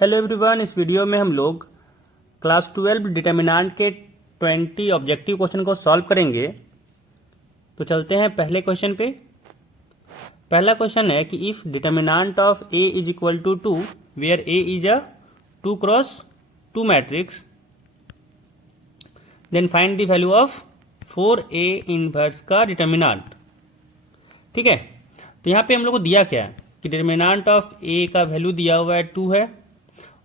Hello everyone, इस video में हम लोग क्लास 12 डिटर्मिनेंट के 20 ऑब्जेक्टिव क्वेश्चन को सॉल्व करेंगे। तो चलते हैं पहले क्वेश्चन पे। पहला क्वेश्चन है कि if determinant of A is equal to 2 where A is a 2x2 matrix then find the value of 4a inverse का डिटर्मिनेंट। ठीक है, तो यहाँ पे हम लोग को दिया क्या है कि डिटर्मिनेंट ऑफ ए का वैल्यू दिया हुआ है 2 है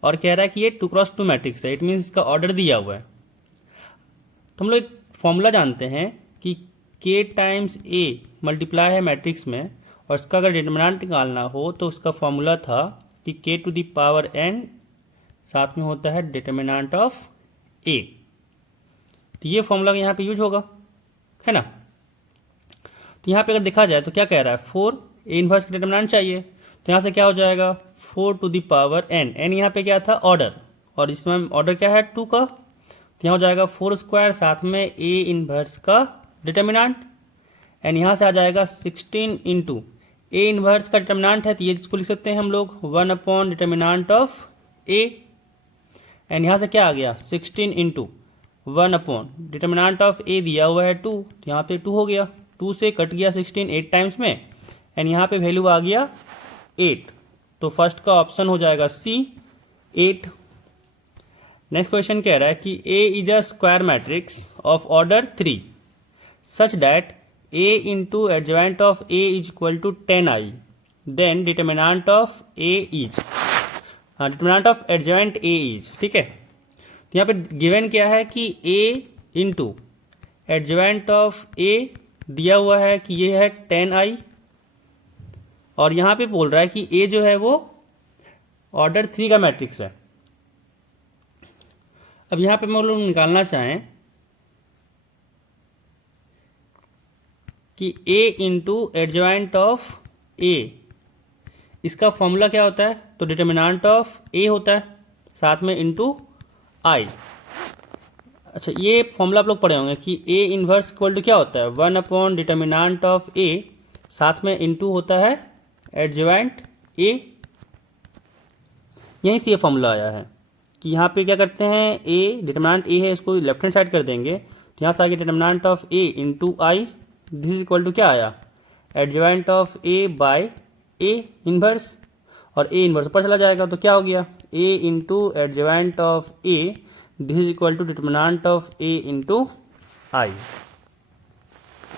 और कह रहा है कि ये 2x2 मैट्रिक्स है। इट मीन्स इसका ऑर्डर दिया हुआ है। तो हम लोग एक फॉर्मूला जानते हैं कि k टाइम्स a मल्टीप्लाई है मैट्रिक्स में और इसका अगर डिटर्मिनेंट निकालना हो तो उसका फॉर्मूला था कि k to the power n साथ में होता है डिटर्मिनेंट ऑफ a। तो ये फॉर्मूला यहाँ पे यूज होगा, है ना। तो यहाँ पे अगर देखा जाए तो क्या कह रहा है, 4 a इनवर्स का डिटर्मिनेंट चाहिए। तो यहाँ से क्या हो जाएगा 4 to the power n। n यहाँ पे क्या था, ऑर्डर, और इसमें ऑर्डर क्या है 2 का। तो यहाँ हो जाएगा 4 स्क्वायर साथ में a इनवर्स का डिटर्मिनेंट एंड यहाँ से आ जाएगा 16 इंटू ए इनवर्स का डिटर्मिनेंट है तो ये इसको लिख सकते हैं हम लोग 1 upon determinant of a and यहाँ से क्या आ गया 16 into 1 upon determinant of a दिया हुआ है 2 तो यहाँ पे 2 हो गया, 2 से कट गया 16 8 टाइम्स में एंड यहाँ पे वैल्यू आ गया 8। तो फर्स्ट का ऑप्शन हो जाएगा सी 8। नेक्स्ट क्वेश्चन कह रहा है कि A is a square matrix of order 3 such that A into adjoint of A is equal to 10i then determinant of A is determinant of adjoint A is. ठीक है, तो यहाँ पे गिवन क्या है कि A into adjoint of A दिया हुआ है कि ये है 10i और यहाँ पे बोल रहा है कि A जो है वो ऑर्डर 3 का मैट्रिक्स है। अब यहाँ पे हम लोग निकालना चाहें कि A into adjoint of A, इसका फॉर्मूला क्या होता है, तो डिटर्मिनेंट ऑफ A होता है साथ में इंटू I। अच्छा, ये फॉर्मूला आप लोग पढ़े होंगे कि A इनवर्स इक्वल टू क्या होता है 1 अपॉन डिटर्मिनेंट ऑफ A साथ में इंटू होता है एडजॉइंट A। यहीं से ये फॉर्मूला आया है कि यहाँ पे क्या करते हैं A डिटर्मिनेंट A है, इसको लेफ्ट हैंड साइड कर देंगे तो यहाँ से आगे determinant of A into I, this is equal to क्या आया adjoint of A by A inverse और A इनवर्स ऊपर चला जाएगा तो क्या हो गया A into adjoint of A, this is equal to determinant of A into I.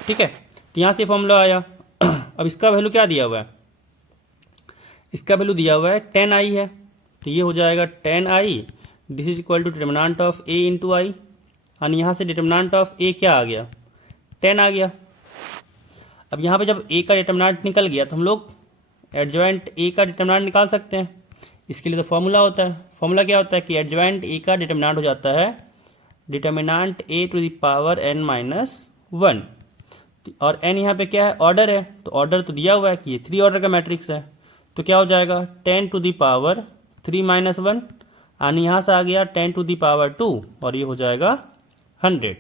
ठीक है, तो यहाँ से फॉर्मूला आया। अब इसका वैल्यू क्या दिया हुआ है, इसका वैल्यू दिया हुआ है 10i है तो ये हो जाएगा 10i, this is equal to determinant of A into I और यहाँ से डिटर्मिनेंट ऑफ A क्या आ गया 10 आ गया। अब यहाँ पे जब A का डिटर्मिनेंट निकल गया तो हम लोग एडजॉइंट A का डिटर्मिनेंट निकाल सकते हैं। इसके लिए तो फॉर्मूला होता है, फॉर्मूला क्या होता है कि एडजॉइंट A का डिटर्मिनेंट हो जाता है determinant A to the power n minus 1 और n यहाँ पे क्या है ऑर्डर है, तो ऑर्डर तो दिया हुआ है कि ये 3 ऑर्डर का मैट्रिक्स है तो क्या हो जाएगा 10 टू द पावर 3 माइनस 1 और यहाँ से आ गया 10 टू द पावर 2 और ये हो जाएगा 100।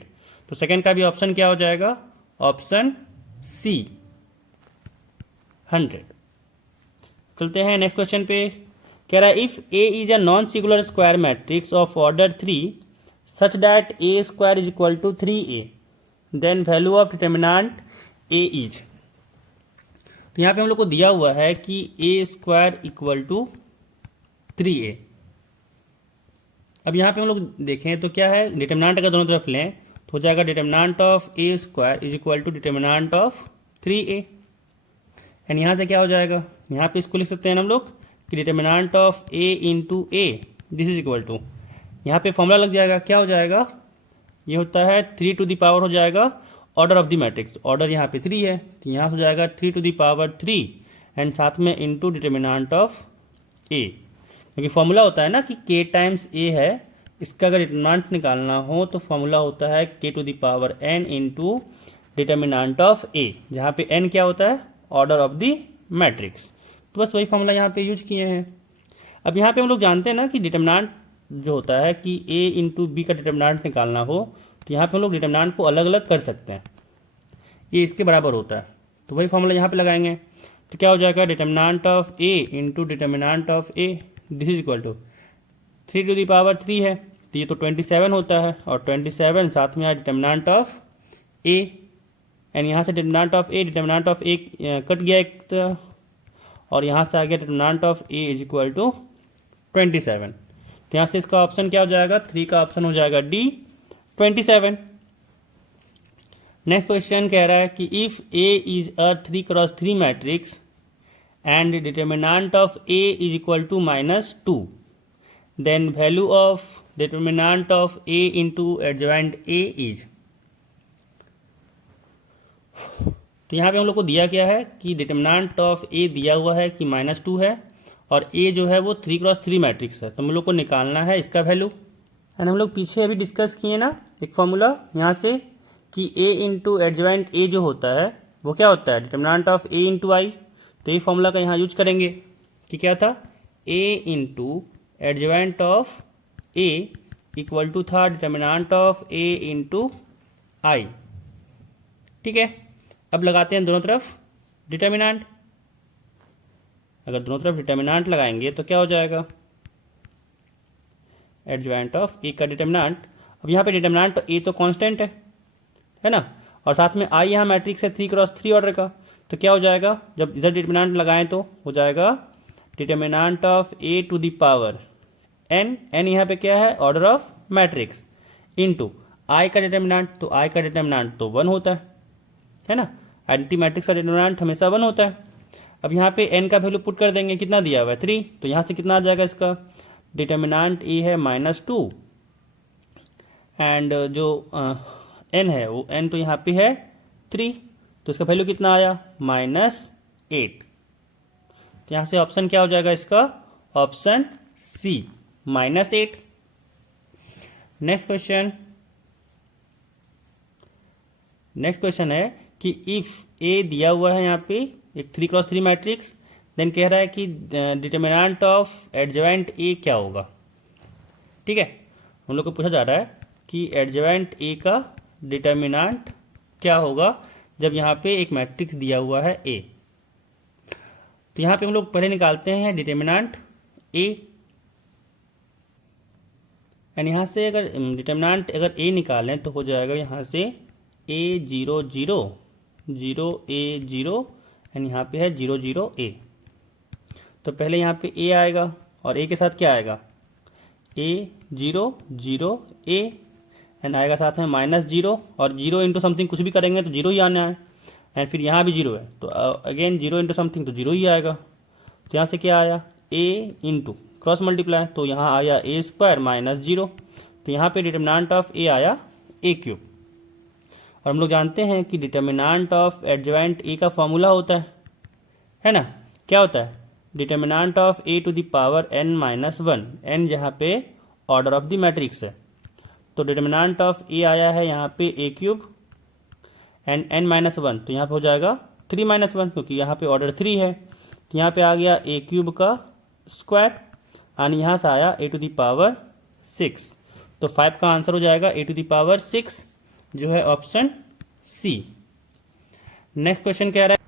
तो सेकेंड का भी ऑप्शन क्या हो जाएगा, ऑप्शन सी 100। चलते हैं नेक्स्ट क्वेश्चन पे। कह रहा है if A is a non singular square matrix of order 3 such that A square is equal to 3A then value of determinant A is. तो यहाँ पे हम लोग को दिया हुआ है कि A square equal to 3A। अब यहाँ पे हम लोग देखें तो क्या है, डिटर्मिनेंट अगर दोनों तरफ लें तो हो जाएगा determinant of A square is equal to determinant of 3A and यहाँ से क्या हो जाएगा, यहाँ पे इसको लिख सकते हैं हम लोग कि determinant of A into A, this is equal to, यहाँ पे फॉर्मूला लग जाएगा, क्या हो जाएगा, ये होता है 3 टू द पावर हो जाएगा order of the matrix, order यहाँ पे 3 है तो यहाँ से हो जाएगा 3 टू द पावर 3 एंड साथ में इंटू डिटर्मिनेंट ऑफ A, क्योंकि फॉर्मूला होता है ना कि k टाइम्स A है, इसका अगर डिटर्मिनेंट निकालना हो तो फॉर्मूला होता है k to the power n into determinant of A, जहाँ पे n क्या होता है ऑर्डर ऑफ द मैट्रिक्स। तो बस वही फॉर्मूला यहाँ पे यूज किए हैं। अब यहाँ पे हम लोग जानते हैं ना कि डिटर्मिनेंट जो होता है कि A इंटू बी का डिटर्मिनेंट निकालना हो तो यहाँ पे हम लोग डिटर्मिनेंट को अलग अलग कर सकते हैं, ये इसके बराबर होता है तो वही फॉर्मूला यहाँ पे लगाएंगे तो क्या हो जाएगा determinant of A into determinant of A, this is equal to 3 है, तो ये तो 27 होता है, और 27 साथ में आया डिटर्मिनेंट ऑफ ए, एंड यहाँ से डिटर्मिनेंट ऑफ ए कट गया एक तो, और यहाँ से आ गया determinant of A is equal to 27। तो यहाँ से इसका ऑप्शन क्या हो जाएगा, 3 का ऑप्शन हो जाएगा डी 27। नेक्स्ट क्वेश्चन कह रहा है कि if A is a 3x3 matrix and determinant of A is equal to -2, then value of determinant of A into adjoint A is. तो यहाँ पे हम लोग को दिया गया है कि डिटर्मिनेंट ऑफ ए दिया हुआ है कि -2 है, और ए जो है वो 3x3 मैट्रिक्स है, तो हम लोग को निकालना है इसका वैल्यू। एंड हम लोग पीछे अभी डिस्कस किए ना एक फॉर्मूला यहाँ से कि ए इंटू एडजॉइंट ए जो होता है वो क्या होता है, डिटर्मिनेंट ऑफ ए इंटू आई। तो ये फॉर्मूला का यहाँ यूज करेंगे कि क्या था, A into adjoint of A equal to था determinant of A into I. ठीक है, अब लगाते हैं दोनों तरफ डिटर्मिनेंट। अगर दोनों तरफ डिटर्मिनेंट लगाएंगे तो क्या हो जाएगा, एडजॉइंट ऑफ ए का डिटर्मिनेंट। अब यहाँ पे डिटर्मिनेंट ए तो कांस्टेंट है ना, और साथ में आई यहाँ मैट्रिक्स है 3x3 ऑर्डर का, तो क्या हो जाएगा, जब इधर डिटर्मिनेंट लगाएं तो हो जाएगा determinant of A to the power n, n यहाँ पे क्या है, order of matrix, into I का डिटर्मिनेंट। तो आई का डिटर्मिनेंट तो 1 होता है ना, आइडेंटिटी मैट्रिक्स का डिटर्मिनेंट हमेशा 1 होता है। अब यहाँ पे n का वैल्यू पुट कर देंगे, कितना दिया हुआ है 3, तो यहाँ से कितना आ जाएगा इसका, डिटर्मिनेंट ए है -2, एंड जो n है वो n तो यहाँ पे है 3, तो इसका वैल्यू कितना आया -8। तो यहाँ से ऑप्शन क्या हो जाएगा इसका, ऑप्शन सी -8। नेक्स्ट क्वेश्चन है कि इफ ए दिया हुआ है यहाँ पे एक 3x3 मैट्रिक्स, देन कह रहा है कि डिटर्मिनेंट ऑफ एडजॉइंट ए क्या होगा। ठीक है, हम लोग को पूछा जा रहा है कि एडजॉइंट ए का डिटर्मिनेंट क्या होगा जब यहाँ पे एक मैट्रिक्स दिया हुआ है ए। तो यहाँ पे हम लोग पहले निकालते हैं डिटर्मिनेंट ए, एंड यहाँ से अगर डिटर्मिनेंट अगर ए निकालें तो हो जाएगा यहाँ से A0 0 0 A0, एंड यहाँ पे है 0 0 A। तो पहले यहाँ पे A आएगा, और A के साथ क्या आएगा, A0 0 A, एंड आएगा साथ में -0, और 0 इंटू समथिंग कुछ भी करेंगे तो 0 ही आना है, एंड फिर यहाँ भी 0 है, तो अगेन 0 इंटू समथिंग तो 0 ही आएगा। तो यहाँ से क्या आया, A इंटू क्रॉस मल्टीप्लाई, तो यहाँ आया A स्क्वायर -0, तो यहाँ पे डिटर्मिनेंट ऑफ A आया A³। और हम लोग जानते हैं कि डिटर्मिनेंट ऑफ एडजॉइंट ए का फॉर्मूला होता है ना, क्या होता है, determinant of A to the power n-1, n जहाँ पे ऑर्डर ऑफ द मैट्रिक्स है। तो डिटर्मिनेंट ऑफ ए आया है यहाँ पे A³ एंड n-1, तो यहाँ पे हो जाएगा 3-1, क्योंकि यहाँ पे ऑर्डर 3 है, तो यहाँ पे आ गया A³ का स्क्वायर, और यहाँ से आया a टू द पावर 6। तो 5 का आंसर हो जाएगा a टू द पावर 6, जो है ऑप्शन सी। नेक्स्ट क्वेश्चन कह रहा है,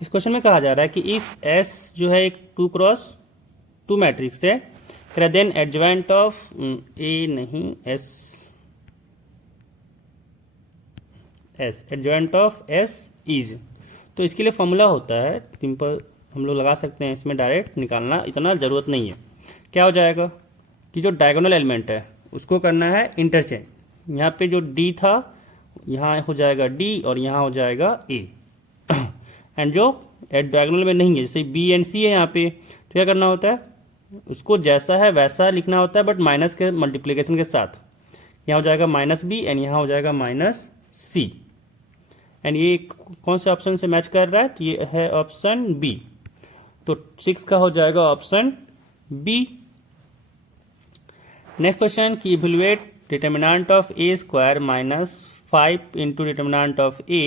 इस क्वेश्चन में कहा जा रहा है कि इफ S जो है एक 2x2 मैट्रिक्स है, देन एडजॉइंट ऑफ ए नहीं S adjoint of S is. तो इसके लिए फॉर्मूला होता है सिंपल, हम लोग लगा सकते हैं, इसमें डायरेक्ट निकालना इतना ज़रूरत नहीं है। क्या हो जाएगा कि जो डायगोनल एलिमेंट है उसको करना है इंटरचेंज। यहाँ पे जो D था यहाँ हो जाएगा D, और यहाँ हो जाएगा A, एंड जो एट डायगोनल में नहीं है, जैसे B एंड C है यहाँ पे, तो क्या करना होता है, उसको जैसा है वैसा लिखना होता है, बट माइनस के मल्टीप्लिकेशन के साथ। यहाँ हो जाएगा -B, एंड यहाँ हो जाएगा -C, एंड ये कौन से ऑप्शन से मैच कर रहा है, तो ये है ऑप्शन B। तो 6 का हो जाएगा ऑप्शन B। नेक्स्ट क्वेश्चन की evaluate determinant of A square -5 into determinant of A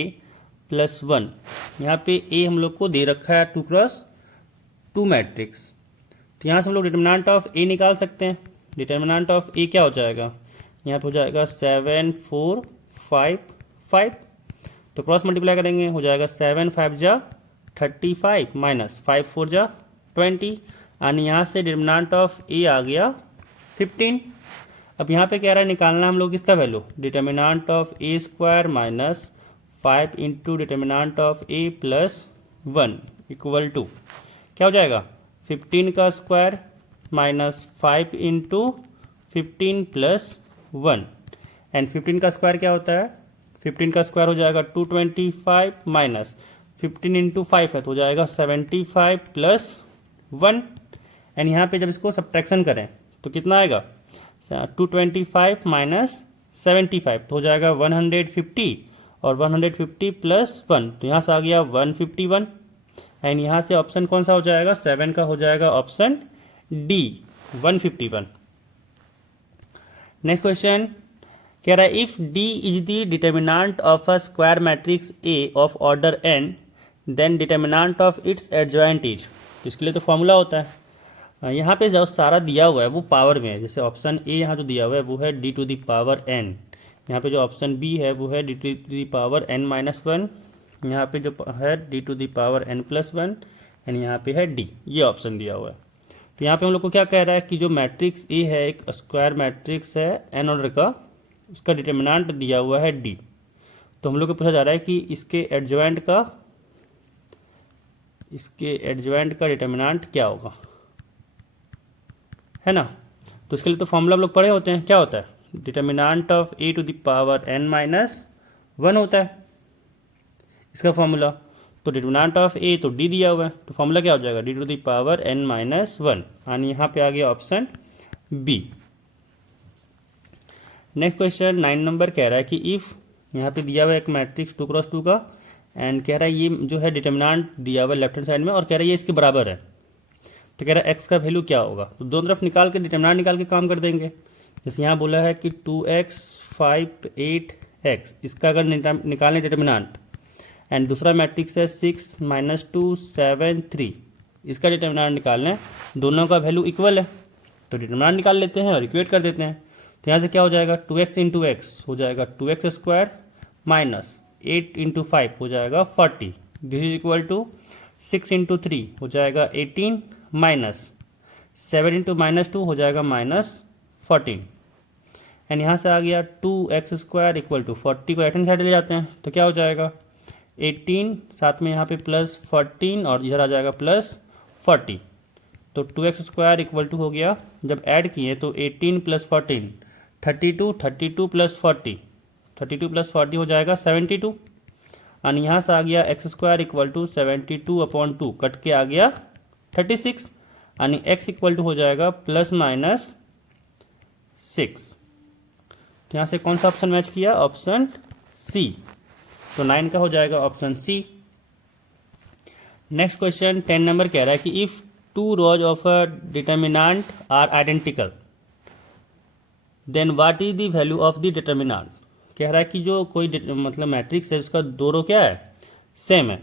+1। यहाँ पे A हम लोग को दे रखा है 2x2 मैट्रिक्स, तो यहाँ से हम लोग डिटर्मिनेंट ऑफ A निकाल सकते हैं। डिटर्मिनेंट ऑफ A क्या हो जाएगा, यहाँ पे हो जाएगा 7 4 5 5, तो क्रॉस मल्टीप्लाई करेंगे, हो जाएगा 7 5 जा 35 -5 4 जा 20, और यहाँ से डिटर्मिनेंट ऑफ A आ गया 15। अब यहाँ पे कह रहा है निकालना हम लोग इसका value, determinant of A square minus 5 into determinant of A plus 1 equal to क्या हो जाएगा, 15 का स्क्वायर माइनस 5 इंटू 15 प्लस 1, एंड 15 का स्क्वायर क्या होता है, 15 का स्क्वायर हो जाएगा 225 माइनस 15 इंटू 5 है तो हो जाएगा 75 प्लस 1, एंड यहाँ पे जब इसको सब्ट्रैक्शन करें तो कितना आएगा, 225 माइनस 75 तो हो जाएगा 150, और 150 प्लस 1 तो यहाँ से आ गया 151, एंड यहाँ से ऑप्शन कौन सा हो जाएगा, 7 का हो जाएगा ऑप्शन डी 151। नेक्स्ट क्वेश्चन कह रहा है if D is the determinant of a square matrix A of order N then determinant of its adjoint is. इसके लिए तो फॉर्मूला होता है, यहाँ पे जो सारा दिया हुआ है वो पावर में है, जैसे ऑप्शन ए यहाँ जो दिया हुआ है वो है D to the power N, यहाँ पे जो ऑप्शन बी है वो है D to the power N minus 1, यहाँ पे जो है D to the power N plus 1, and यहाँ पे है डी, ये ऑप्शन दिया हुआ है। तो यहाँ पे हम लोग को क्या कह रहा है कि जो मैट्रिक्स ए है एक स्क्वायर मैट्रिक्स है एन ऑर्डर का, उसका डिटर्मिनांट दिया हुआ है डी, तो हम लोग को पूछा जा रहा है कि इसके एडजॉइंट का डिटर्मिनांट क्या होगा, है ना। तो इसके लिए तो फॉर्मूला हम लोग पढ़े होते हैं, क्या होता है, determinant of A to the power N minus 1 होता है इसका फॉर्मूला। तो डिटर्मिनांट ऑफ ए तो डी दिया हुआ है, तो फॉर्मूला क्या हो जाएगा, D to the power N minus 1, यानी यहाँ पे आ गया option B. Next question 9 number कह रहा है कि इफ, यहाँ पे दिया हुआ है एक मैट्रिक्स 2x2 का, एंड कह रहा है ये जो है डिटर्मिनांट दिया हुआ है लेफ्ट हैंड साइड में, और कह रहा है ये इसके बराबर है, तो कह रहा है एक्स का वैल्यू क्या होगा, तो दोनों तरफ निकाल के डिटर्मिनांट निकाल के काम कर देंगे। जैसे यहाँ बोला है कि 2x 5 8x, इसका अगर निकालें डिटर्मिनांट, एंड दूसरा मैट्रिक्स है 6 -2 7 3, इसका डिटर्मिनांट निकालना है, दोनों का वैल्यू इक्वल है तो डिटर्मिनांट निकाल लेते हैं और इक्वेट कर देते हैं। तो यहाँ से क्या हो जाएगा, 2x इंटू एक्स हो जाएगा 2x स्क्वायर माइनस 8 इंटू 5 हो जाएगा 40, this is equal to 6 into 3 हो जाएगा 18 माइनस 7 इंटू -2 हो जाएगा -14, एंड यहाँ से आ गया 2x स्क्वायर इक्वल टू 40 को राइट हैंड साइड ले जाते हैं तो क्या हो जाएगा 18, साथ में यहाँ पे प्लस 14 और इधर आ जाएगा प्लस 40, तो 2x स्क्वायर इक्वल टू हो गया, जब ऐड किए तो 18 प्लस 14 32, 32 प्लस 40, 32 प्लस 40 हो जाएगा 72, और यहाँ से आ गया x square equal to 72/2 cut के आ गया 36, यानी x इक्वल टू हो जाएगा प्लस माइनस 6। तो यहाँ से कौन सा ऑप्शन मैच किया, ऑप्शन सी, तो 9 का हो जाएगा option C. Next question 10 number कह रहा है कि if 2 rows of a determinant are identical then what is the value of the determinant. कह रहा है कि जो कोई मतलब मैट्रिक्स है उसका 2 रो क्या है, सेम है,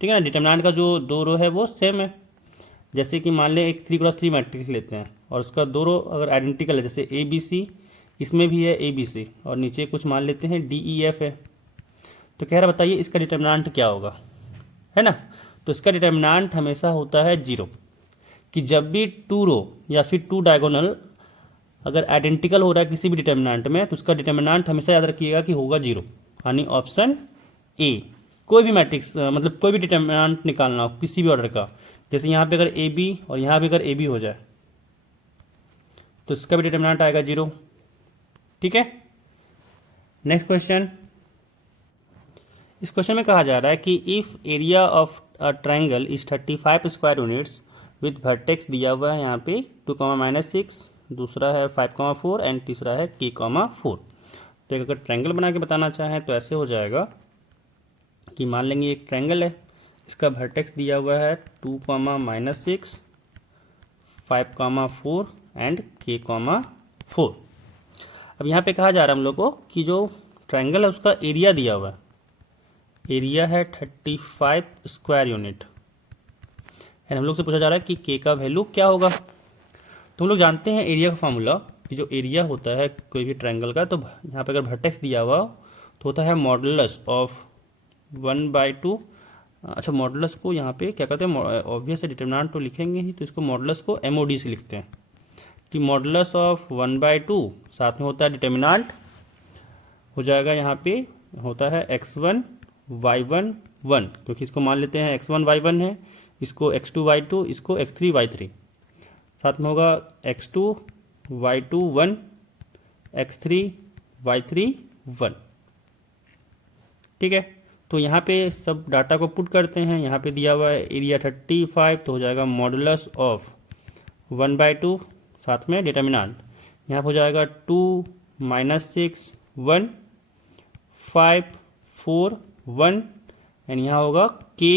ठीक है ना, डिटर्मिनांट का जो 2 रो है वो सेम है। जैसे कि मान लें एक 3x3 मैट्रिक्स लेते हैं और उसका 2 रो अगर आइडेंटिकल है, जैसे ABC, इसमें भी है ABC, और नीचे कुछ मान लेते हैं DEF है, तो कह रहा बताइए इसका डिटर्मिनांट क्या होगा, है ना। तो इसका डिटर्मिनांट हमेशा होता है 0, कि जब भी 2 रो या फिर 2 डायगोनल अगर आइडेंटिकल हो रहा है किसी भी डिटर्मिनांट में तो उसका डिटर्मिनांट हमेशा याद रखिएगा कि होगा 0, यानी ऑप्शन ए। कोई भी मैट्रिक्स मतलब कोई भी डिटर्मिनांट निकालना हो किसी भी ऑर्डर का, जैसे यहाँ पे अगर AB और यहाँ पे अगर AB हो जाए तो इसका भी डिटर्मिनांट आएगा 0, ठीक है। नेक्स्ट क्वेश्चन, इस क्वेश्चन में कहा जा रहा है कि if area of a triangle is 35 square units with vertex दिया हुआ है यहाँ पे 2, -6, दूसरा है 5, 4 एंड तीसरा है k, 4। तो अगर ट्रायंगल बना के बताना चाहें तो ऐसे हो जाएगा कि मान लेंगे एक ट्रायंगल है, इसका वर्टेक्स दिया हुआ है 2, -6 5, 4 एंड k, 4। अब यहाँ पे कहा जा रहा है हम लोग को कि जो ट्रायंगल है उसका एरिया दिया हुआ है, एरिया है 35 स्क्वायर यूनिट, एंड हम लोग से पूछा जा रहा है कि k का वैल्यू क्या होगा। तो हम लोग जानते हैं एरिया का फॉर्मूला, कि जो एरिया होता है कोई भी ट्रायंगल का, तो यहाँ पे अगर वर्टेक्स दिया हुआ तो होता है मॉडुलस ऑफ 1/2। अच्छा, मॉडुलस को यहाँ पे क्या कहते हैं, ऑब्वियस डिटर्मिनेंट तो लिखेंगे ही, तो इसको मॉडुलस को MOD से लिखते हैं, कि मॉडुलस ऑफ 1/2 साथ में होता है डिटर्मिनांट हो जाएगा, यहाँ पे होता है x1 y1 1, क्योंकि इसको मान लेते हैं x1 y1 है, इसको x2 y2, इसको x3 y3, साथ में होगा x2 y2 1, x3 y3 1। ठीक है, तो यहाँ पे सब डाटा को पुट करते हैं। यहाँ पे दिया हुआ है एरिया 35, तो हो जाएगा मॉडुलस ऑफ 1/2 साथ में डिटर्मिनांट, यहाँ पे हो जाएगा 2 -6 1 5 4 1 एंड यहाँ होगा k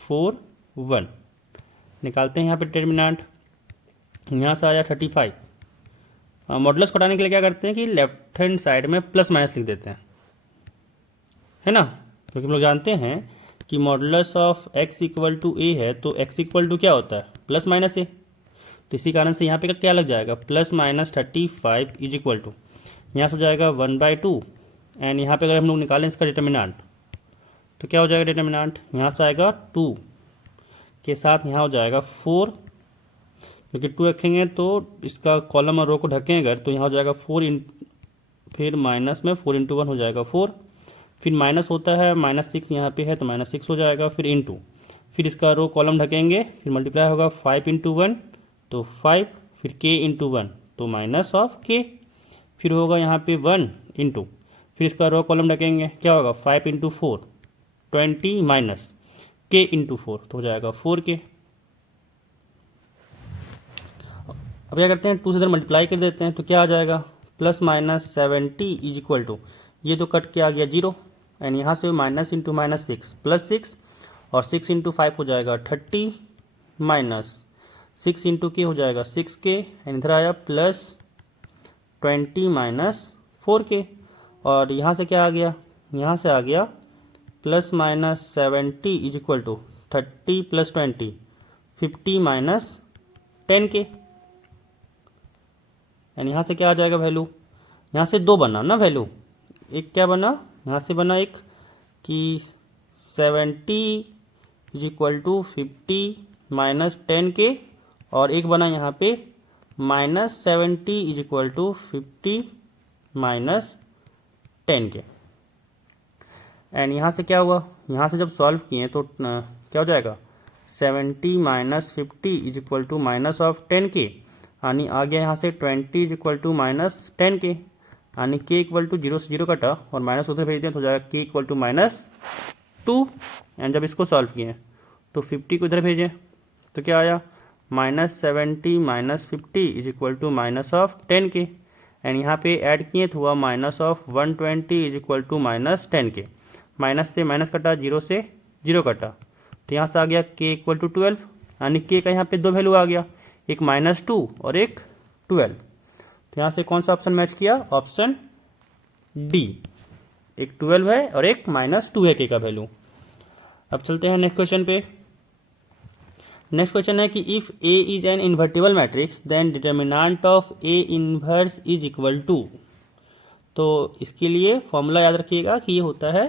4 1। निकालते हैं यहाँ पे डिटर्मिनांट, यहाँ से आया 35। मॉडुलस को हटाने के लिए क्या करते हैं कि लेफ्ट हैंड साइड में प्लस माइनस लिख देते हैं, है ना, क्योंकि हम लोग जानते हैं कि modulus of x equal to a है, तो x इक्वल टू क्या होता है प्लस माइनस ए, तो इसी कारण से यहाँ पे क्या लग जाएगा plus minus 35 is equal to, यहाँ से हो जाएगा 1/2 एंड यहाँ पे अगर हम लोग निकालें इसका डिटर्मिनांट तो क्या हो जाएगा डिटर्मिनांट, यहाँ से आएगा 2 के साथ यहाँ हो जाएगा 4, क्योंकि 2 रखेंगे तो इसका कॉलम और रो को ढकें अगर, तो यहाँ हो जाएगा 4 फिर माइनस में 4 × 1 हो जाएगा 4, फिर माइनस होता है -6 यहाँ पे है तो -6 हो जाएगा, फिर इंटू, फिर इसका रो कॉलम ढकेंगे, फिर मल्टीप्लाई होगा 5 × 1 तो 5, फिर k × 1 तो माइनस ऑफ k, फिर होगा यहाँ पे 1 इंटू, फिर इसका रो कॉलम ढकेंगे, क्या होगा 5 × 4 20 माइनस k × 4 तो हो जाएगा 4k। अब क्या करते हैं 2 से इधर मल्टीप्लाई कर देते हैं, तो क्या आ जाएगा +-70 इज इक्वल टू, ये तो कट के आ गया 0 एंड यहाँ से माइनस इंटू माइनस 6 +6 और 6 × 5 हो जाएगा 30 माइनस 6 × k हो जाएगा 6k एंड इधर आया +20 माइनस 4k, और यहाँ से क्या आ गया, यहाँ से आ गया +-70 is equal to 30 + 20 50 minus 10k and यहाँ से क्या आ जाएगा वैल्यू, यहाँ से 2 बना ना वैल्यू, एक क्या बना यहाँ से बना एक कि 70 is equal to 50 minus 10k, और एक बना यहाँ पे -70 is equal to 50 minus 10k and यहाँ से क्या हुआ, यहाँ से जब सॉल्व किए तो क्या हो जाएगा 70 minus 50 is equal to minus of 10k, यानी आ गया यहाँ से 20 is equal to minus 10k, यानी k इक्वल टू 0 से 0 कटा और माइनस उधर भेज दिया तो हो जाएगा k इक्वल टू -2 एंड जब इसको सॉल्व किए तो 50 को इधर भेजें तो क्या आया -70 minus 50 is equal to minus of 10k and यहाँ पे ऐड किए तो हुआ minus of 120 is equal to minus 10k, minus से माइनस कटा 0 से 0 कटा तो यहाँ से आ गया k इक्वल टू 12, यानी k का यहाँ पे 2 वैल्यू आ गया, एक -2 और एक 12, तो यहाँ से कौन सा ऑप्शन मैच किया, ऑप्शन डी, एक 12 है और एक -2 है k का वैल्यू। अब चलते हैं नेक्स्ट क्वेश्चन पे। नेक्स्ट क्वेश्चन है कि if A is an invertible matrix then determinant of A inverse is equal to, तो इसके लिए फॉर्मूला याद रखिएगा कि ये होता है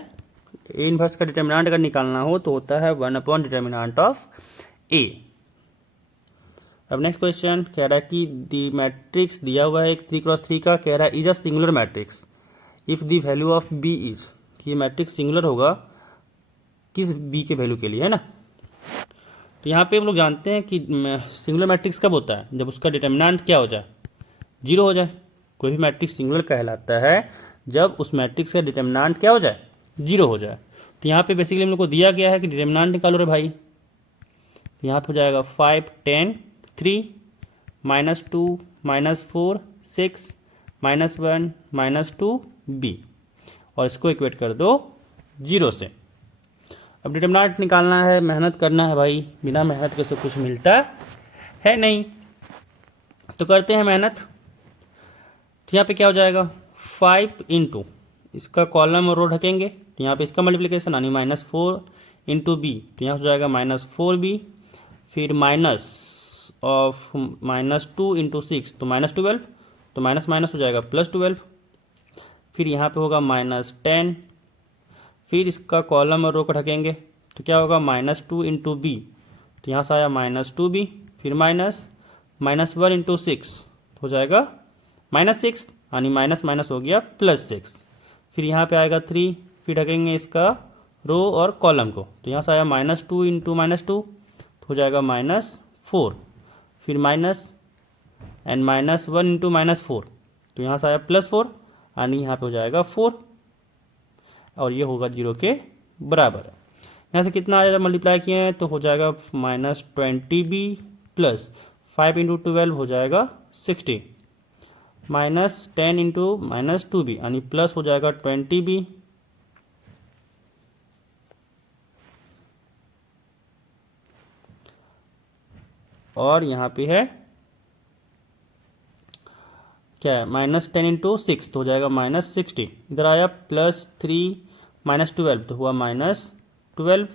A इनवर्स का डिटर्मिनेंट अगर निकालना हो तो होता है 1 डिटर्मिनेंट ऑफ A। अब नेक्स्ट क्वेश्चन कह रहा है कि दी मैट्रिक्स दिया हुआ है एक 3x3 का, कह रहा है is a singular matrix if the value of B is, कि ये मैट्रिक्स सिंगुलर होगा किस B के वैल्यू के लिए, है ना। तो यहाँ पे हम लोग जानते हैं कि सिंगुलर मैट्रिक्स कब होता है, जब उसका डिटर्मिनेंट क्या हो जाए 0 हो जाए। कोई भी मैट्रिक्स सिंगुलर कहलाता है जब उस मैट्रिक्स का डिटर्मिनेंट क्या हो जाए 0 हो जाए। तो यहाँ पे बेसिकली हम लोग को दिया गया है कि डिटर्मिनेंट निकालो रे भाई, तो यहाँ पे हो जाएगा 5 10 3 -2 -4 6 -1 -2 b, और इसको इक्वेट कर दो 0 से। अब डिटर्मिनेंट निकालना है, मेहनत करना है भाई, बिना मेहनत के तो कुछ मिलता है नहीं, तो करते हैं मेहनत। तो यहाँ पे क्या हो जाएगा 5 इंटू, इसका कॉलम और रो ढकेंगे तो यहाँ पे इसका मल्टीप्लिकेशन यानी -4 इंटू बी, तो यहाँ हो जाएगा -4b, फिर माइनस ऑफ -2 इंटू 6 तो -12, तो माइनस माइनस हो जाएगा +12, फिर यहाँ पे होगा -10, फिर इसका कॉलम और रो को ढकेंगे तो क्या होगा -2 इंटू बी, तो यहाँ से आया -2b, फिर -1 इंटू 6 हो जाएगा -6 यानी माइनस माइनस हो गया +6। फिर यहाँ पे आएगा 3, फिर ढकेंगे इसका रो और कॉलम को, तो यहाँ से आया -2 इंटू -2 तो हो जाएगा -4, फिर माइनस एंड -1 इंटू -4 तो यहाँ से आया +4 यानी यहाँ पे हो जाएगा 4 और ये होगा 0 के बराबर। यहाँ से कितना आ जाएगा मल्टीप्लाई किए हैं तो हो जाएगा -20b प्लस 5 इंटू 12 हो जाएगा 60 -10 इंटू -2b यानी प्लस हो जाएगा 20b और यहाँ पे है क्या है -10 इंटू 6 तो हो जाएगा -60। इधर आया +3 -12 तो हुआ -12।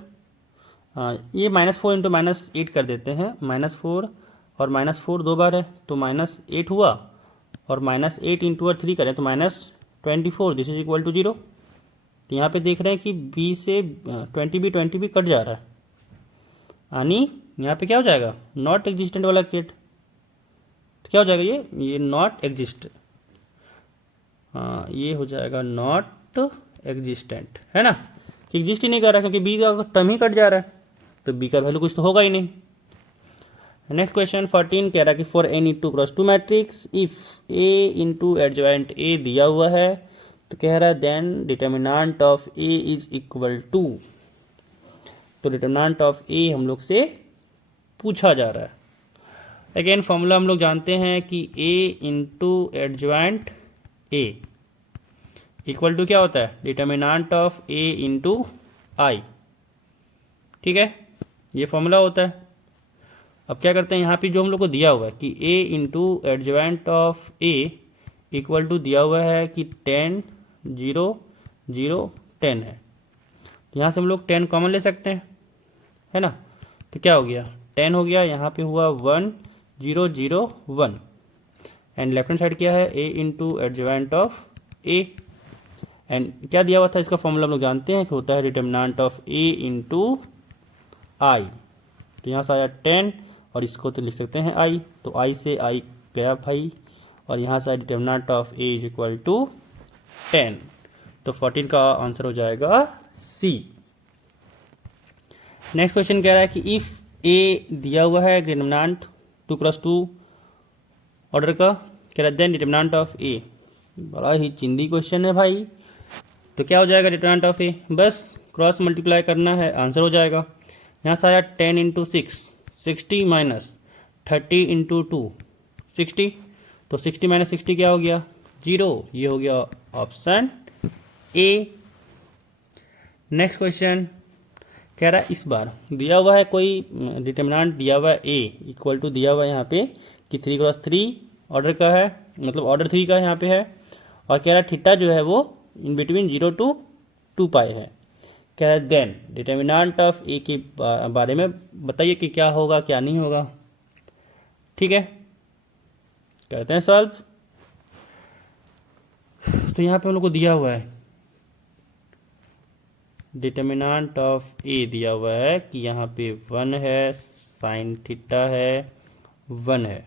ये -4 इंटू -8 कर देते हैं, -4 और -4 दो बार है तो -8 हुआ और -8 इंटू 3 करें तो -24 दिस इज इक्वल टू 0। तो यहाँ पे देख रहे हैं कि b से 20b कट जा रहा है यानी यहाँ पे क्या हो जाएगा नॉट एग्जिस्टेंट वाला केट, तो क्या हो जाएगा ये नॉट एग्जिस्ट, ये हो जाएगा नॉट एग्जिस्टेंट है ना, कि एग्जिस्ट ही नहीं कर रहा क्योंकि बी का टर्म ही कट जा रहा है तो बी का वैल्यू कुछ तो होगा ही नहीं। नेक्स्ट क्वेश्चन 14 कह रहा है कि for n into cross 2 matrix if a into adjoint a दिया हुआ है तो कह रहा है then determinant of a is equal to, तो डिटर्मिनेंट ऑफ a हम लोग से पूछा जा रहा है। अगेन फॉर्मूला हम लोग जानते हैं कि a into adjoint a equal to क्या होता है determinant of a into I, ठीक है ये फॉर्मूला होता है। अब क्या करते हैं यहाँ पे जो हम लोग को दिया हुआ है कि a into adjoint of a equal to दिया हुआ है कि 10 0 0 10 है, तो यहाँ से हम लोग 10 कॉमन ले सकते हैं है ना, तो क्या हो गया 10 हो गया, यहाँ पे हुआ 1 0 0 1 एंड लेफ्ट हैंड साइड क्या है a into adjoint of a and क्या दिया हुआ था इसका फॉर्मूला हम लोग जानते हैं कि होता है डिटर्मिनेंट ऑफ a इंटू आई, तो यहाँ से आया 10 और इसको तो लिख सकते हैं i, तो i से i गया भाई और यहाँ से determinant of a is equal to 10, तो 14 का आंसर हो जाएगा C। नेक्स्ट क्वेश्चन कह रहा है कि इफ a दिया हुआ है डिटर्मिनेंट 2x2 ऑर्डर का, कह रहा है देन डिटर्मिनेंट ऑफ a, बड़ा ही चिंदी क्वेश्चन है भाई, तो क्या हो जाएगा डिटर्मिनेंट ऑफ a, बस क्रॉस मल्टीप्लाई करना है आंसर हो जाएगा। यहाँ से आया 10 इंटू 6 60 माइनस 30 इंटू 2 60, तो 60 माइनस 60 क्या हो गया 0, ये हो गया ऑप्शन ए। नेक्स्ट क्वेश्चन कह रहा है इस बार दिया हुआ है कोई डिटर्मिनेंट दिया हुआ है a इक्वल टू दिया हुआ है यहाँ पे कि 3x3 ऑर्डर का है, मतलब ऑर्डर 3 का यहाँ पे है और कह रहा है थीटा जो है वो इन बिटवीन 0 to 2 पाई है। कह रहा है देन डिटर्मिनेंट ऑफ ए के बारे में बताइए कि क्या होगा क्या नहीं होगा, ठीक है करते हैं सॉल्व। तो यहाँ पे हम लोग को दिया हुआ है डिटर्मिनेंट ऑफ ए दिया हुआ है कि यहाँ पे 1 है साइन थीटा है 1 है,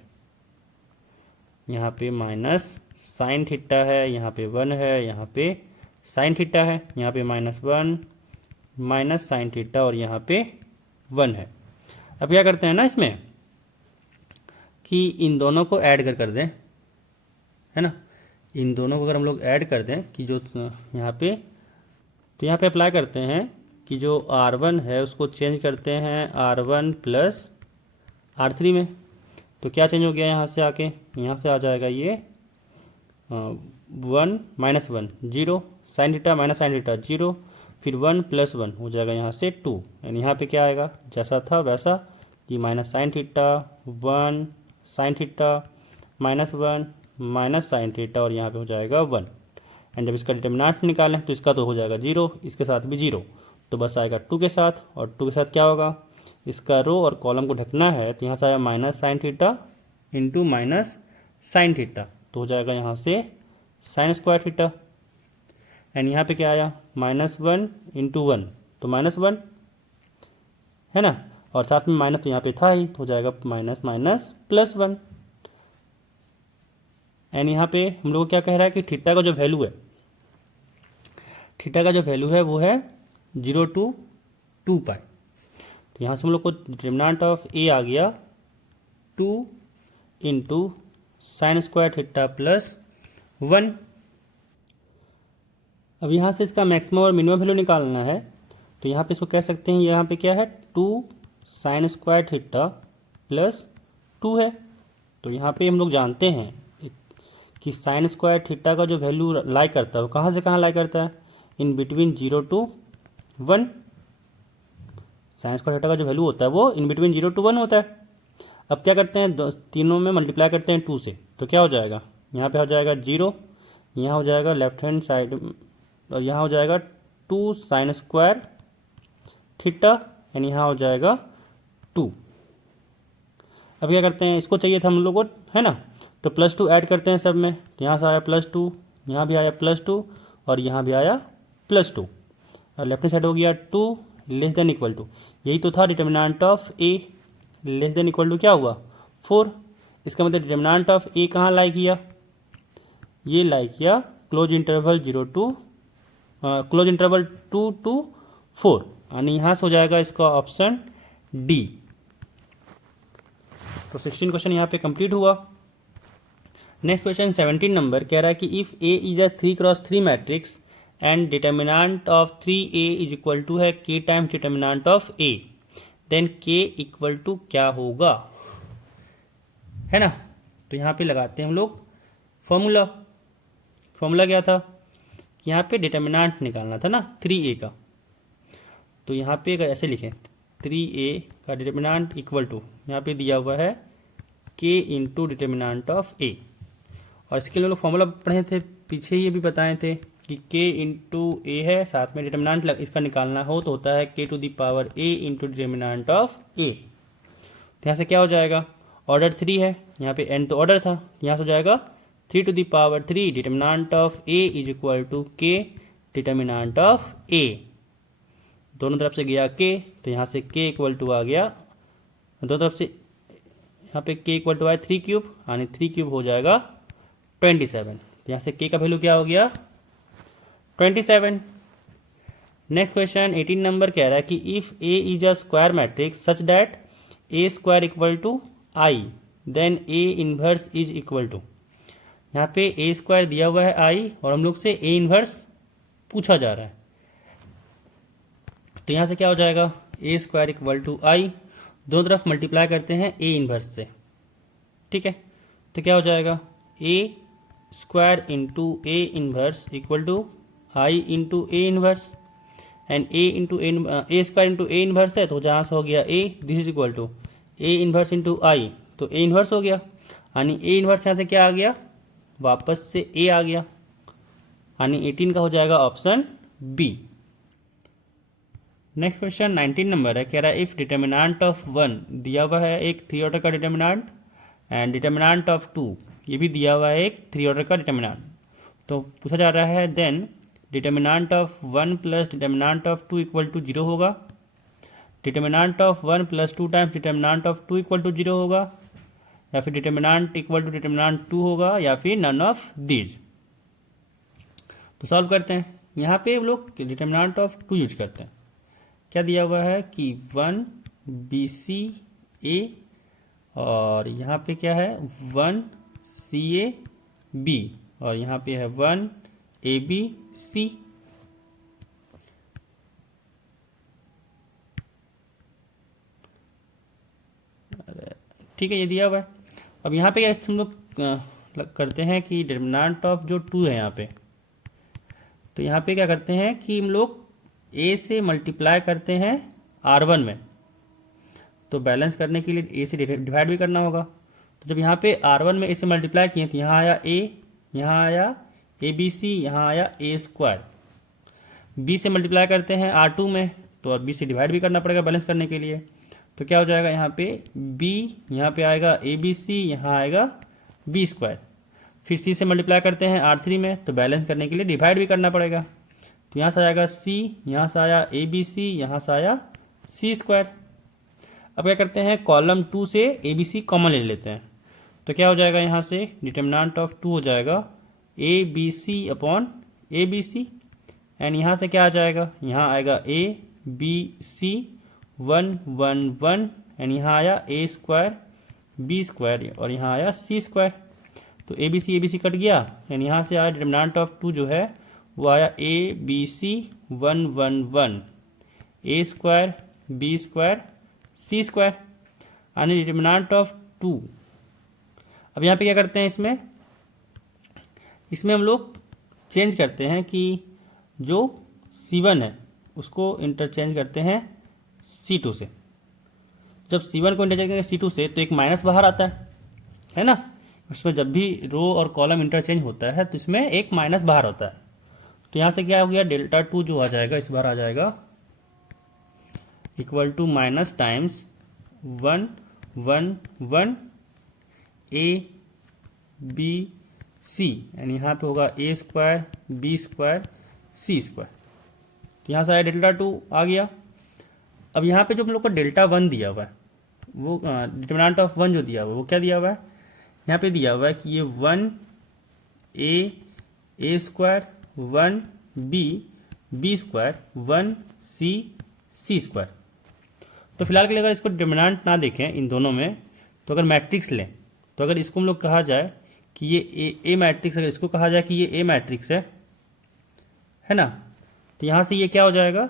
यहाँ पे माइनस साइन थीटा है, यहाँ पे 1 है, यहाँ पे साइन थीटा है, यहाँ पे -1 माइनस साइन थीटा और यहाँ पे 1 है। अब क्या करते हैं ना इसमें कि इन दोनों को ऐड कर दें है ना, इन दोनों को अगर हम लोग ऐड कर दें कि जो यहाँ पे, तो यहाँ पे अप्लाई करते हैं कि जो R1 है उसको चेंज करते हैं R1 प्लस R3 में, तो क्या चेंज हो गया यहाँ से आके, यहाँ से आ जाएगा ये 1 -1 0 sine theta minus sine theta 0 फिर 1 + 1 हो जाएगा यहाँ से 2 यानी यहाँ पे क्या आएगा जैसा था वैसा कि minus sine theta 1 sine theta -1 minus sine theta और यहाँ पे हो जाएगा 1 एंड जब इसका डिटर्मिनेंट निकालें तो इसका तो हो जाएगा 0, इसके साथ भी 0, तो बस आएगा 2 के साथ और 2 के साथ क्या होगा इसका रो और कॉलम को ढकना है, तो यहाँ से आया minus sine theta into minus sine theta, तो हो जाएगा यहाँ से साइन स्क्वायर थीटा एंड यहाँ पे क्या आया -1 इंटू 1 तो -1 है ना, और साथ में माइनस तो यहाँ पे था ही, तो हो जाएगा माइनस माइनस +1 एंड यहाँ पे हम लोग को क्या कह रहा है कि थीटा का जो वैल्यू है, थीटा का जो वैल्यू है वो है 0 to 2 पाई। तो यहाँ से हम लोग को डिटर्मिनेंट ऑफ ए आ गया 2 into sine square theta plus 1। अब यहाँ से इसका मैक्सिमम और मिनिमम वैल्यू निकालना है, तो यहाँ पे इसको कह सकते हैं, यहाँ पे क्या है 2 साइन स्क्वायर थीटा प्लस 2 है। तो यहाँ पे हम लोग जानते हैं कि साइन स्क्वायर थीटा का जो वैल्यू लाई करता है वो कहाँ से कहाँ लाई करता है, in between 0 to 1। Sine square theta का जो वैल्यू होता है वो इन बिटवीन 0 to 1 होता है। अब क्या करते हैं, तीनों में मल्टीप्लाई करते हैं 2 से, तो क्या हो जाएगा, यहाँ पे हो जाएगा 0, यहाँ हो जाएगा लेफ्ट हैंड साइड, और यहाँ हो जाएगा 2 साइन स्क्वायर थीटा एंड यहाँ हो जाएगा 2। अब क्या करते हैं, इसको चाहिए था हम लोग को, है ना, तो +2 ऐड करते हैं सब में, तो यहाँ से आया +2, यहाँ भी आया +2 और यहाँ भी आया +2, और लेफ्ट हैंड साइड हो गया 2 लेस देन इक्वल टू, यही तो था determinant of A, less than equal to क्या हुआ 4। इसका मतलब डिटर्मिनेंट ऑफ ए कहाँ लाई किया, ये लाई किया क्लोज इंटरवल 2 to 4, यानी यहाँ से हो जाएगा इसका ऑप्शन डी। तो 16 क्वेश्चन यहाँ पे कंप्लीट हुआ। नेक्स्ट क्वेश्चन 17 नंबर कह रहा है कि if A is a 3x3 matrix and determinant of 3a is equal to है k times determinant of a, then k equal to क्या होगा, है ना। तो यहाँ पे लगाते हैं हम लोग फॉर्मूला। फॉर्मूला क्या था कि यहाँ पे डिटर्मिनेंट निकालना था ना 3a का, तो यहाँ पे अगर ऐसे लिखें 3a का डिटर्मिनेंट इक्वल टू, यहाँ पे दिया हुआ है k into determinant of a, और इसके लिए लोग फॉर्मूला पढ़े थे पीछे, ये भी बताए थे कि k इंटू ए है, साथ में डिटर्मिनेंट इसका निकालना हो तो होता है k to the power a into determinant of a। तो यहाँ से क्या हो जाएगा, ऑर्डर 3 है, यहाँ पे n तो ऑर्डर था, यहाँ से हो जाएगा 3 to the power 3 determinant of a is equal to k determinant of a। दोनों तरफ से गया k, तो यहाँ से k इक्वल टू आ गया, दोनों तरफ से यहाँ पे k इक्वल टू आया 3 क्यूब, यानी 3 क्यूब हो जाएगा 27। तो यहाँ से k का वैल्यू क्या हो गया 27। नेक्स्ट क्वेश्चन 18 नंबर कह रहा है कि if a is a square matrix such that a square equal to i, then a inverse is equal to, यहाँ पे a स्क्वायर दिया हुआ है i और हम लोग से a इनवर्स पूछा जा रहा है, तो यहाँ से क्या हो जाएगा a square equal to i, दोनों तरफ मल्टीप्लाई करते हैं a इनवर्स से, ठीक है। तो क्या हो जाएगा a square into a inverse equal to i into a inverse, and a square into a inverse है, तो जहाँ से हो गया a, this is equal to a inverse into i, तो a इनवर्स हो गया, यानी a इनवर्स यहाँ से क्या आ गया, वापस से a आ गया, यानी 18 का हो जाएगा option B. Next question 19 number है, कह रहा है इफ डिटर्मिनेंट ऑफ 1 दिया हुआ है एक 3 ऑर्डर का डिटर्मिनेंट, एंड डिटर्मिनेंट ऑफ 2 ये भी दिया हुआ है एक 3 ऑर्डर का डिटर्मिनेंट, तो पूछा जा रहा है then determinant of 1 plus determinant of 2 equal to 0 होगा, determinant of 1 plus 2 times determinant of 2 equal to 0 होगा, या फिर डिटर्मिनेंट इक्वल टू डिटर्मिनेंट 2 होगा, या फिर नन ऑफ दीज। तो सॉल्व करते हैं। यहाँ पे हम लोग डिटर्मिनेंट ऑफ 2 यूज करते हैं। क्या दिया हुआ है कि 1 BCA, और यहाँ पे क्या है 1 CAB, और यहाँ पे है 1 ABC। ठीक है, ये दिया हुआ है। अब यहाँ पे हम लोग करते हैं कि डिटर्मिनेंट ऑफ जो 2 है यहाँ पे, तो यहाँ पे क्या करते हैं कि हम लोग a से मल्टीप्लाई करते हैं R1 में, तो बैलेंस करने के लिए a से डिवाइड भी करना होगा। तो जब यहाँ पे R1 में a से मल्टीप्लाई किए तो यहाँ आया a, यहाँ आया ABC, यहाँ आया a स्क्वायर। b से मल्टीप्लाई करते हैं R2 में, तो अब b से डिवाइड भी करना पड़ेगा बैलेंस करने के लिए, तो क्या हो जाएगा यहाँ पे b, यहाँ पे आएगा ABC, यहाँ आएगा b स्क्वायर। फिर c से मल्टीप्लाई करते हैं R3 में, तो बैलेंस करने के लिए डिवाइड भी करना पड़ेगा, तो यहाँ से आएगा c, यहाँ से आया ABC, यहाँ से आया c स्क्वायर। अब क्या करते हैं कॉलम 2 से ABC कॉमन ले लेते हैं, तो क्या हो जाएगा यहाँ से डिटर्मिनेंट ऑफ 2 हो जाएगा A B C upon A B C, and यहाँ से क्या आ जाएगा, यहाँ आएगा ए बी सी 1 1 1, एंड यहाँ आया ए स्क्वायर बी स्क्वायर और यहाँ आया सी स्क्वायर। तो ए बी सी कट गया, एंड यहाँ से आया डिटर्मिनेंट ऑफ 2 जो है वो आया A B C 1 1 1 A square B square C square, यानी डिटर्मिनेंट ऑफ 2। अब यहाँ पे क्या करते हैं, इसमें हम लोग चेंज करते हैं कि जो C1 है उसको इंटरचेंज करते हैं C2 से। जब C1 को इंटरचेंज करेंगे C2 से तो एक माइनस बाहर आता है ना। उसमें जब भी रो और कॉलम इंटरचेंज होता है तो इसमें एक माइनस बाहर होता है। तो यहाँ से क्या हो गया, डेल्टा 2 जो आ जाएगा इस बार आ जाएगा equal to minus times 1 1 1 A B C, यानी यहाँ पे होगा A square B square C square. तो यहाँ से आया डेल्टा 2 आ गया। अब यहाँ पे जो हम लोग को डेल्टा 1 दिया हुआ है वो डिटर्मिनेंट ऑफ 1 जो दिया हुआ है वो क्या दिया हुआ है, यहाँ पे दिया हुआ है कि ये 1 A square 1 B square 1 C square. तो फिलहाल के लिए अगर इसको डिटर्मिनेंट ना देखें इन दोनों में, तो अगर मैट्रिक्स लें तो अगर इसको हम लोग कहा जाए कि ये ए मैट्रिक्स, अगर इसको कहा जाए कि ये ए मैट्रिक्स है ना, तो यहाँ से ये क्या हो जाएगा,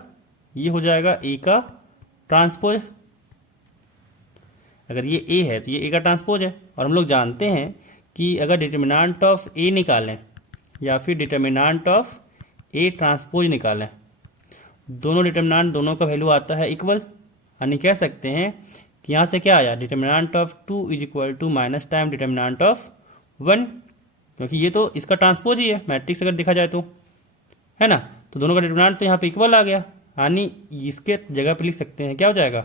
ये हो जाएगा ए का ट्रांसपोज। अगर ये ए है तो ये ए का ट्रांसपोज है। और हम लोग जानते हैं कि अगर डिटर्मिनेंट ऑफ ए निकालें या फिर डिटर्मिनेंट ऑफ ए ट्रांसपोज निकालें, दोनों डिटर्मिनेंट दोनों का वैल्यू आता है इक्वल, यानी कह सकते हैं कि यहाँ से क्या आया, determinant of 2 is equal to minus time determinant of 1, क्योंकि ये तो इसका ट्रांसपोज ही है मैट्रिक्स अगर देखा जाए तो, है ना। तो दोनों का डिटर्मिनेंट तो यहाँ पे इक्वल आ गया, यानी इसके जगह पे लिख सकते हैं क्या हो जाएगा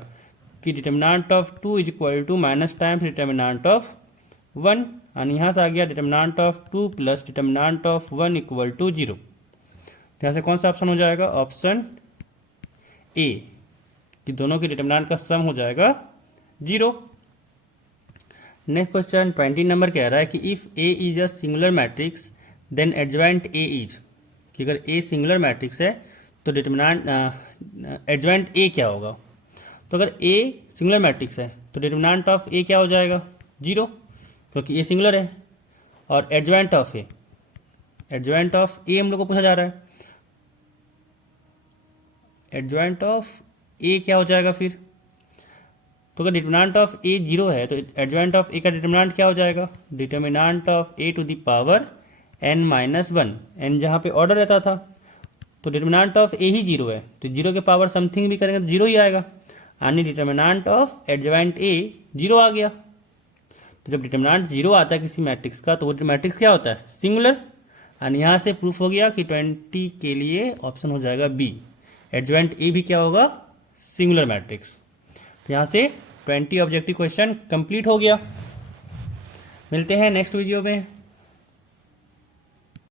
कि determinant of 2 is equal to minus time determinant of 1, यानी यहाँ से आ गया determinant of 2 plus determinant of 1 equal to 0। तो यहाँ से कौन सा ऑप्शन हो जाएगा, ऑप्शन ए, कि दोनों के डिटर्मिनेंट का सम हो जाएगा 0। नेक्स्ट क्वेश्चन 20 नंबर कह रहा है कि if A is a singular matrix then adjoint A is, कि अगर ए सिंगुलर मैट्रिक्स है तो डिटर्मिनेंट एडजॉइंट ए क्या होगा। तो अगर ए सिंगुलर मैट्रिक्स है तो डिटर्मिनेंट ऑफ ए क्या हो जाएगा 0, क्योंकि ए सिंगुलर है। और एडजॉइंट ऑफ ए हम लोग को पूछा जा रहा है, एडजॉइंट ऑफ ए क्या हो जाएगा फिर। तो अगर डिटर्मिनेंट ऑफ ए 0 है तो एडजॉइंट ऑफ ए का डिटर्मिनेंट क्या हो जाएगा, determinant of A to the power n minus 1, n जहाँ पे ऑर्डर रहता था, तो डिटर्मिनेंट ऑफ ए ही 0 है तो 0 के पावर समथिंग भी करेंगे तो 0 ही आएगा, यानी डिटर्मिनेंट ऑफ एडजॉइंट ए 0 आ गया। तो जब डिटर्मिनेंट 0 आता है किसी मैट्रिक्स का तो वो मैट्रिक्स क्या होता है, सिंगुलर, यानी यहाँ से प्रूफ हो गया कि 20 के लिए ऑप्शन हो जाएगा बी, एडजॉइंट ए भी क्या होगा, सिंगुलर मैट्रिक्स। तो यहाँ से 20 ऑब्जेक्टिव क्वेश्चन कंप्लीट हो गया। मिलते हैं नेक्स्ट वीडियो में।